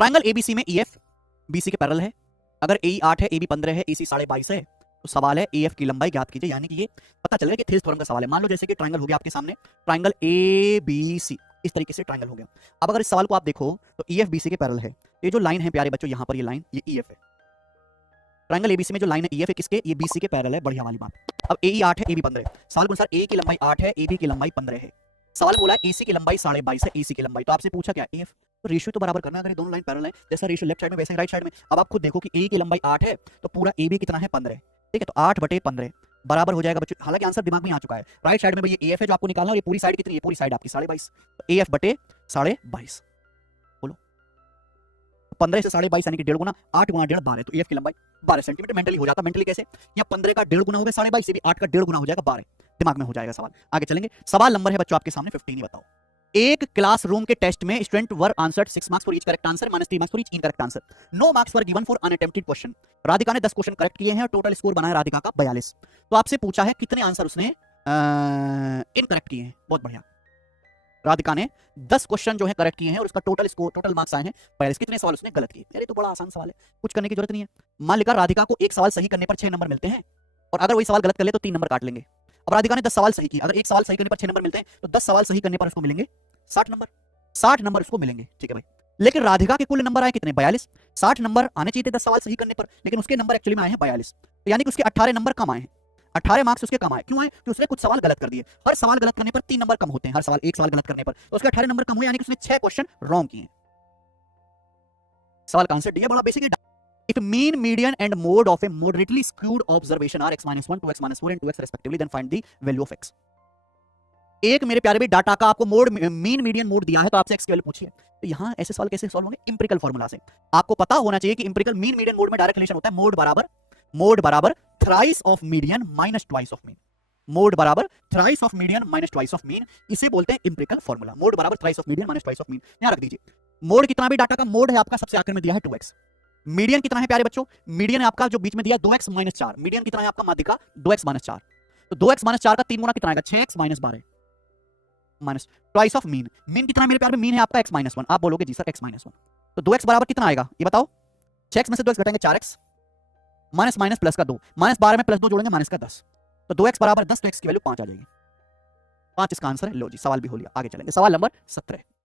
Triangle ABC में EF BC के parallel है। अगर ए 8 है, ए बी 15 है, एसी 22.5 है, तो सवाल है एएफ की लंबाई ज्ञात कीजिए। यानी कि ये पता चल रहा है कि थेल्स थ्योरम का सवाल है। मान लो जैसे कि ट्राइंगल हो गया आपके सामने, ट्राइंगल ए बी सी, इस तरीके से ट्राइंगल हो गया। अब अगर इस सवाल को आप देखो तो ईएफ बीसी के पैरेलल है। ये जो लाइन है प्यारे बच्चों, यहां पर ये लाइन, ये ईएफ है। ट्राइंगल एबीसी में जो लाइन है ईएफ है किसके, ये बीसी के पैरेलल है। बढ़िया वाली बात। अब ए 8 है, ए बी 15 है। सवाल के अनुसार ए की लंबाई 8 है, ए बी की लंबाई 15 है। सवाल बोला है एसी की लंबाई 22.5 है, एसी की लंबाई। तो आपसे पूछा क्या, एफ। तो रेशियो तो बराबर करना है। अगर ये दोनों लाइन पैरेलल है, जैसा रेशियो लेफ्ट साइड में वैसे राइट साइड में। अब आप खुद देखो कि ए की लंबाई 8 है तो पूरा ए बी कितना है, 15। ठीक है, तो 8/15 बराबर हो जाएगा बच्चों। हालांकि आंसर दिमाग में आ चुका है। राइट साइड में भाई ये एफ है जो आपको निकालना, और ये पूरी साइड कितनी है, पूरी साइड आपकी 22.5। तो एफ बटे 22.5 बोलो। 15 से 22.5 यानी कि 1.5 गुना, 8 गुना 1.5 12। तो एफ की लंबाई 12 सेंटीमीटर। मेंटली हो जाता, मेंटली कैसे, या 15 का 1.5 गुना हो गया 22.5 से भी 8 का 1.5 गुना हो जाएगा 12। दिमाग में हो जाएगा सवाल। आगे चलेंगे। सवाल नंबर है बच्चों आपके सामने 15 ही बताओ। एक क्लासरूम के टेस्ट में student were answered 6 marks for each correct answer, -3 marks for each incorrect answer. 9 marks were given for unattempted question. Radhika ने 10 क्वेश्चन करेक्ट किए हैं और टोटल स्कोर बना है राधिका का 42। तो आपसे पूछा है कितने आंसर उसने इनकरेक्ट किए हैं। बहुत बढ़िया। राधिका ने 10 क्वेश्चन जो है करेक्ट किए हैं और उसका टोटल स्कोर, टोटल मार्क्स आए हैं 42। कितने सवाल उसने गलत किए। अरे तो बड़ा आसान सवाल है, कुछ करने की जरूरत नहीं है। मान लिखा राधिका को एक सवाल सही करने पर 6 नंबर मिलते हैं, और अगर वही सवाल गलत कर ले तो 3 नंबर काट लेंगे। अब राधिका ने 10 सवाल सही किए, अगर एक सवाल सही करने पर 6 नंबर मिलते हैं तो 10 सवाल सही करने पर उसको मिलेंगे 60 नंबर। 60 नंबर उसको मिलेंगे। ठीक है भाई। लेकिन राधिका के कुल नंबर आए कितने, 42। 60 नंबर आने चाहिए थे 10 सवाल सही करने पर, लेकिन उसके नंबर एक्चुअली में आए हैं 42। तो यानी कि उसके 18 नंबर कम आए हैं। 18 मार्क्स उसके कम आए। क्यों आए, क्योंकि उसने कुछ सवाल गलत कर दिए। हर सवाल गलत करने पर 3 नंबर कम होते हैं। हर सवाल, एक सवाल गलत करने पर तो उसके 18 नंबर कम हुए, यानी कि उसने 6 क्वेश्चन रॉन्ग किए। सवाल का आंसर डी है। बड़ा बेसिक है। If mean, median and mode of a moderately skewed observation are x-1 to x-4 and 2x respectively, then find the value of x. एक मेरे प्यारे भाई डाटा का आपको मोड, मीन मीडियन मोड दिया है, तो आपसे एक्स की वैल्यू पूछिए। तो यहां ऐसे सवाल कैसे सॉल्व होंगे, इंपेरिकल फार्मूला से। आपको पता होना चाहिए कि इंपेरिकल मीन मीडियन मोड में डायरेक्ट रिलेशन होता है। मोड बराबर thrice of median minus twice of mean. Mode बराबर thrice of median minus twice of mean, इसे बोलते हैं इंपेरिकल फार्मूला। मोड बराबर thrice of median minus twice of mean. यहां रख दीजिए। मोड कितना भी डाटा का मोड है आपका, सबसे आखिर में दिया है 2x। मीडियन कितना है प्यारे बच्चों, मीडियन है आपका जो बीच में दिया 2x - 4। मीडियन कितना है आपका माध्यिका, 2x - 4। तो 2x - 4 का 3 गुना कितना आएगा, 6x - 12 minus twice of mean. Mean कितना मेरे प्यारे में, मीन है आपका x - 1। आप बोलोगे जी सर x - 1। तो 2x बराबर कितना आएगा ये बताओ। 6x में से 2x घटाएंगे 4x, माइनस माइनस प्लस का 2, -12 में +2 जोड़ेंगे माइनस का 10। तो 2x बराबर 10, तो x की वैल्यू 5 आ जाएगी। 5 इसका आंसर है। लो जी, सवाल भी हो लिया। आगे चलेंगे। सवाल नंबर 17।